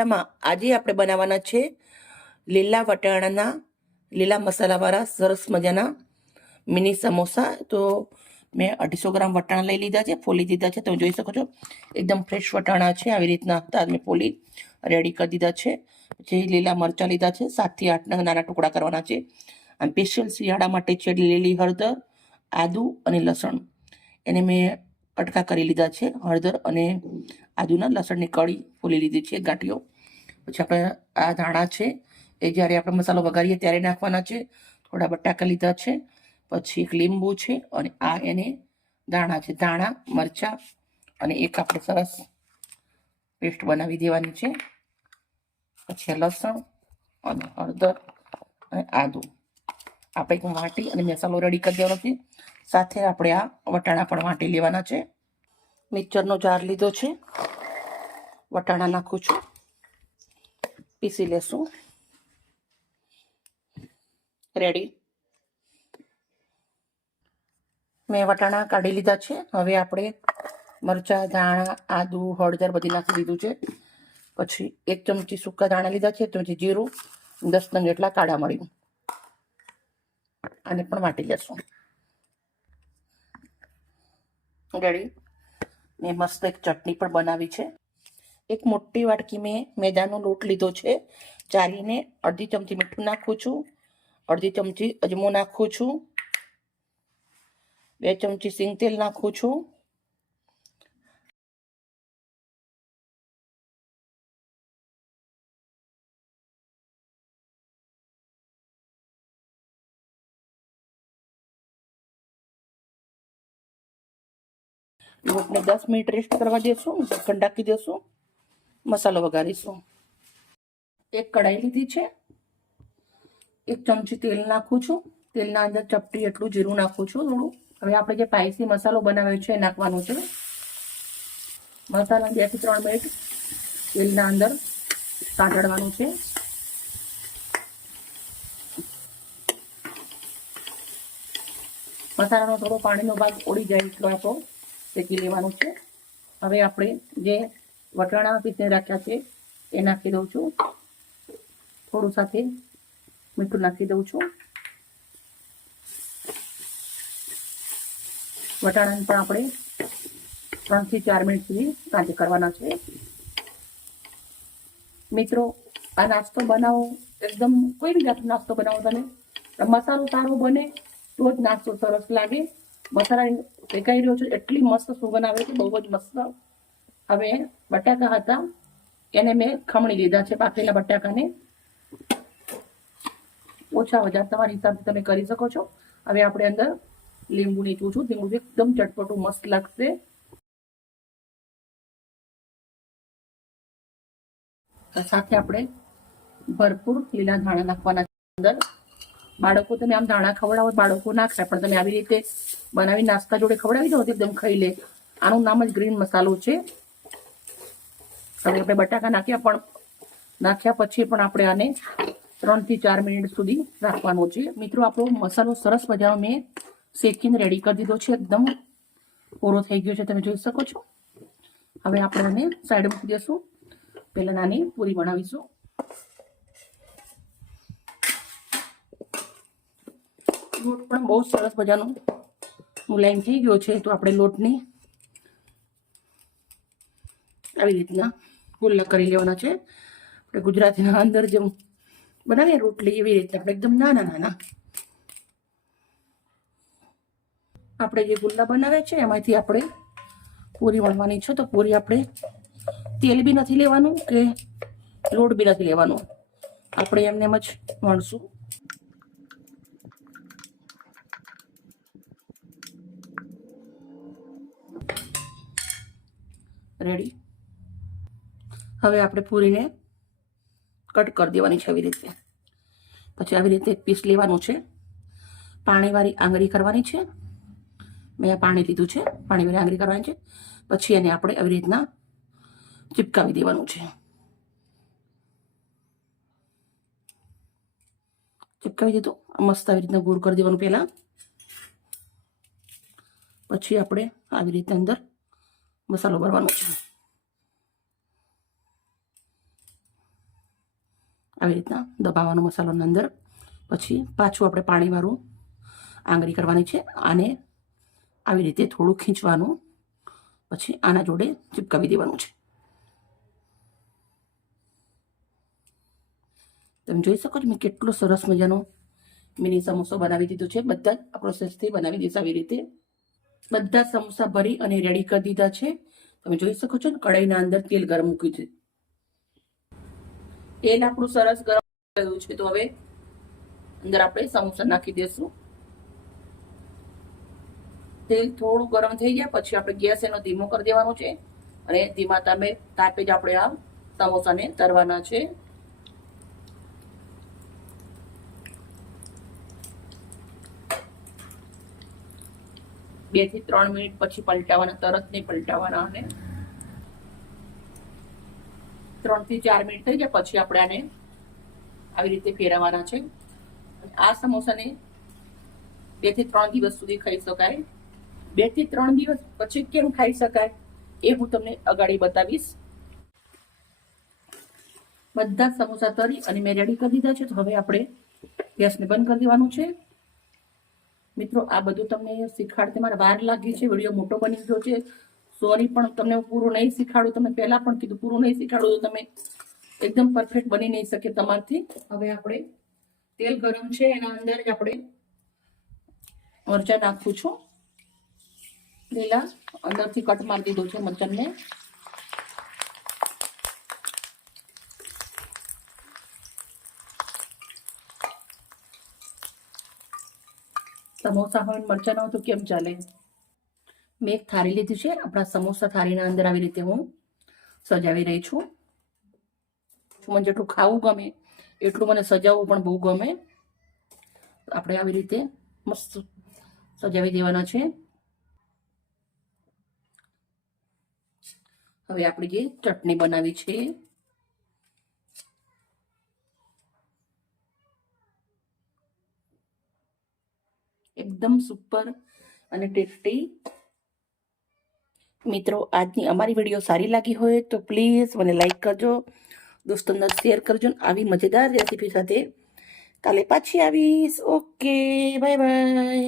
આમાં આજે આપણે બનાવવાના છે લીલા વટાણાના, લીલા મસાલાવાળા, સરસ મજાના મિની સમોસા. તો મેં અઢીસો ગ્રામ વટાણા લઈ લીધા છે, ફોલી દીધા છે. તમે જોઈ શકો છો, એકદમ ફ્રેશ વટાણા છે. આવી રીતના હતા, મેં ફોલી રેડી કરી દીધા છે. પછી લીલા મરચાં લીધા છે, સાતથી આઠના નાના ટુકડા કરવાના છે. અને સ્પેશિયલ શિયાળા માટે છે લીલી હળદર, આદુ અને લસણ. એને મેં કટકા કરી લીધા છે, હળદર અને આદુના લસણની કળી ફોલી લીધી છે ગાંઠીઓ પછી આપણે આ ધાણા છે, એ જ્યારે આપણે મસાલો વઘારીએ ત્યારે નાખવાના છે, થોડા બટાકા લીધા છે, પછી એક લીંબુ છે અને આ એને દાણા છે, ધાણા, મરચાં અને એક આપણે સરસ પેસ્ટ બનાવી દેવાની છે, પછી લસણ અને હળદર અને આદુ. આપણે એક વાટી અને મસાલો રેડી કરી દેવાનો છે, સાથે આપણે આ વટાણા પણ વાટી લેવાના છે. મિક્સરનો જાર લીધો છે, વટાણા નાખું છું. પીસી લેશું. રેડી મેં વટાણા કાઢી લીધા છે. હવે આપણે મરચાં, ધાણા, આદુ, હળદર બધી નાખી દીધું છે. પછી એક ચમચી સૂકા ધાણા લીધા છે, એક ચમચી જીરું, દસ નંગ જેટલા કાળા મળી આને પણ વાટી લેશું. રેડી મેં મસ્ત એક ચટણી પણ બનાવી છે. એક મોટી વાટકી મેં મેદાનો લોટ લીધો છે. ચારીને અડધી ચમચી મીઠું નાખું છું. અડધી ચમચી અજમો નાખું છું. બે ચમચી સિંગ તેલ નાખું છું. દસ મિનિટ રેસ્ટ કરવા દેશું. ઢાંકી દેશું. મસાલો વઘારીશું. એક કઢાઈ લીધી છે. એક ચમચી તેલ નાખું છું. તેલના અંદર ચપટી એટલું જીરું નાખું છું થોડું. હવે આપણે જે સ્પાઈસી મસાલો બનાવ્યો છે એ નાખવાનો છે. મસાલા બેથી ત્રણ મિનિટ તેલના અંદર સાંતળવાનું છે. મસાલાનો થોડો પાણીનો ભાગ ઓળી જાય એટલો આપણો શેકી લેવાનું છે. હવે આપણે જે વટાણા પીસને રાખ્યા છે, એ નાખી દઉં છું. થોડું સાથે મીઠું નાખી દઉં છું. વટાણાને પણ આપણે ત્રણથી ચાર મિનિટ સુધી કાંચી કરવાના છે. મિત્રો, આ નાસ્તો બનાવો, એકદમ કોઈ બી જાતનો નાસ્તો બનાવો તમે. મસાલો સારો બને તો જ નાસ્તો સરસ લાગે. મસાલા શેકાઈ રહ્યો છે, એટલી મસ્ત સુગંધ આવે છે, બહુ જ મસ્ત હવે બટાકા હતા. એને મેં ખમણી લીધા છે બાફેલા બટાકાને. ઓછા વધારે તમારી હિસાબથી તમે કરી શકો છો. હવે આપણે અંદર લીંબુ નીચું છું. લીંબુ એકદમ ચટપટું મસ્ત લાગશે. સાથે આપણે ભરપૂર લીલા ધાણા નાખવાના અંદર. બાળકો, તમે આમ ધાણા ખવડાવો બાળકો ના પણ તમે આવી રીતે બનાવી નાસ્તા જોડે ખવડાવી દો એકદમ ખાઈ લે. આનું નામ જ ગ્રીન મસાલો છે. હવે આપણે બટાકા નાખ્યા પણ, નાખ્યા પછી પણ આપણે આને ત્રણથી ચાર મિનિટ સુધી રાખવાનો છે. મિત્રો, આપણો મસાલો સરસ મજાનો મેં શેકીને રેડી કરી દીધો છે. એકદમ પૂરો થઈ ગયો છે. તમે જોઈ શકો છો. હવે આપણે આને સાઈડ મૂકી દઈશું પહેલા નાની પૂરી બનાવીશું. લોટ પણ બહુ સરસ મજાનો મુલાયમ થઈ ગયો છે. તો આપણે લોટની આવી રીતના ગુલ્લા કરી લેવાના છે. આપણે ગુજરાતીના અંદર જેમ બનાવીએ રોટલી એવી રીતે, આપણે એકદમ નાના નાના. આપણે જે ગુલ્લા બનાવે છે, એમાંથી આપણે પૂરી વણવાની છે, તો પૂરી આપણે તેલ બી નથી લેવાનું કે લોટ બી નથી લેવાનું. આપણે એમને એમ જ વણશું. રેડી હવે આપણે પૂરીને કટ કરી દેવાની છે આવી રીતે. પછી આવી રીતે પીસ લેવાનું છે. પાણીવાળી આંગળી કરવાની છે. મેં આ પાણી લીધું છે. પાણીવાળી આંગળી કરવાની છે. પછી એને આપણે આવી રીતના ચિપકાવી દેવાનું છે. ચિપકાવી દીધું. મસ્ત આવી રીતના ગોળ કરી દેવાનું પહેલાં. પછી આપણે આવી રીતે અંદર મસાલો ભરવાનો છે. આવી રીતના દબાવવાનો મસાલોની અંદર. પછી પાછું આપણે પાણીવાળું આંગળી કરવાની છે. આને આવી રીતે થોડું ખીંચવાનું. પછી આના જોડે ચિપકાવી દેવાનું છે. તમે જોઈ શકો છો મેં કેટલો સરસ મજાનો મિની સમોસો બનાવી દીધો છે. બધા જ પ્રોસેસથી બનાવી દઈશ આવી રીતે. બધા સમોસા ભરી અને રેડી કરી દીધા છે. તમે જોઈ શકો છો ને કઢાઈના અંદર તેલ ગરમ મૂક્યું છે. તેલ આપણું સરસ ગરમ ગયું છે. તો હવે અંદર આપણે સમોસા નાખી દેશું. તેલ થોડું ગરમ થઈ જાય પછી આપણે ગેસ એનો ધીમો કરી દેવાનો છે. અને ધીમા તાપે તાપે જ આપણે આ સમોસાને તરવાના છે. બેથી ત્રણ મિનિટ પછી પલટાવાના, તરત નહીં પલટાવાના અને ત્રણથી ચાર મિનિટ થઈ જાય પછી આપણે આને આવી રીતે ફેરવવાના છે. આ સમોસાને બેથી ત્રણ દિવસ સુધી ખાઈ શકાય. બેથી ત્રણ દિવસ પછી કેમ ખાઈ શકાય એ હું તમને અગાડી બતાવીશ. બધા સમોસા તરી અને મેં રેડી કરી દીધા છે. તો હવે આપણે ગેસને બંધ કરી દેવાનું છે. મિત્રો, આ બધું તમને શીખવાડતે મારે વાર લાગી છે. વીડિયો મોટો બની ગયો છે. સોરી, પણ તમને પૂરું નહીં શીખાડું. તમે પહેલા પણ કીધું, પૂરું નહીં શીખાડું તમે એકદમ પરફેક્ટ બની નહીં શકે તમારથી. હવે આપણે તેલ ગરમ છે, એના અંદર જ આપણે મરચાં નાખું છું. લીલા, અંદરથી કટ મારી દીધો છે મરચાંને. સમોસા હોય મરચાં ના હોય તો કેમ ચાલે? મેં એક થાળી લીધી છે. આપણા સમોસા થાળીના અંદર આવી રીતે હું સજાવી રહી છું. મને જેટલું ખાવું ગમે, એટલું મને સજાવવું પણ બહુ ગમે. આપણે આવી રીતે મસ્ત સજાવી દેવાના છે. હવે આપણે જે ચટણી બનાવી છે. એકદમ સુપર અને ટેસ્ટી મિત્રો, આજની અમારી વીડિયો સારી લાગી હોય તો પ્લીઝ મને લાઈક કરજો, દોસ્તોને શેર કરજો આવી મજેદાર રેસીપી સાથે. કાલે પાછી આવીશ. Okay, bye bye.